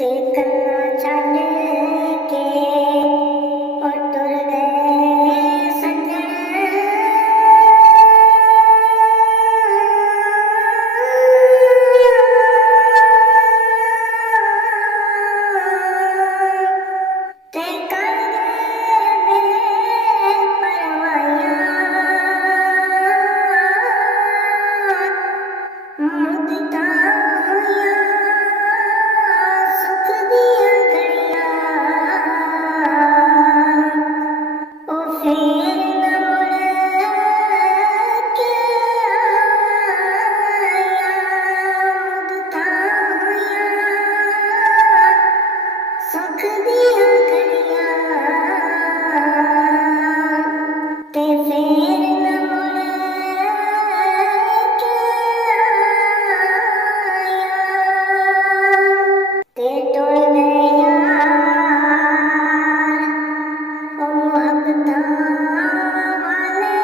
ते कन्ना छड्ड के और तुर गए सज्जन। ते कर गए बेपरवाहियां मुद्दतां होइयां सुख दियां घड़ियां ओ फेर न मुड़ के आया। मुद्दतां होइयां सुख दियां घड़ियां ते फेर न मुड़ के आया। ते टुर गए यार ओ मुहब्बतां वाले।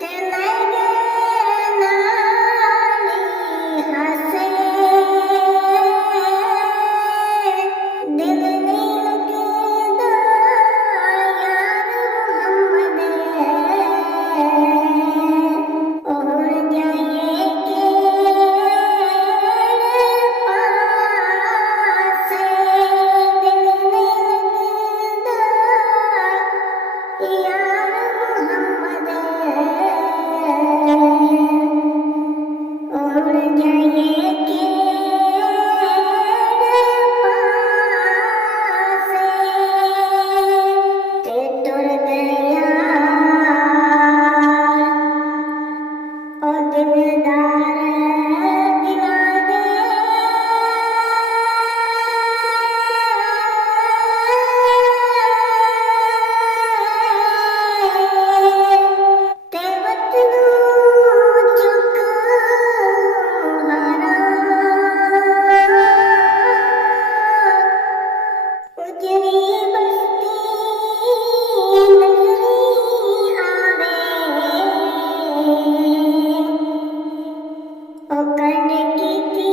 ते लै गए नाली हासे दिल नहीं लगदा यार मुहम्मद। ओ हुण जाइए केड़े पासे दिल नहीं लगदा यार मुहम्मद। ओ हुण जाइए केड़े पासे ते टुर गए यार ओ दिलदार दिलां दे। ते वतनों चुक हारा उजड़ी बस्ती नजरी आवे। ओ कंड कीती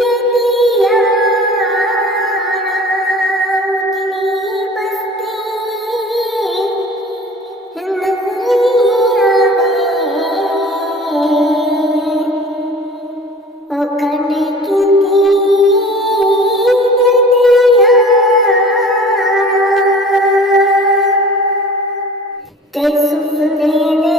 जदियारा उजड़ी बस्ती नजरी आवे। ओ कंड कीती जदियारा ते सुपने दे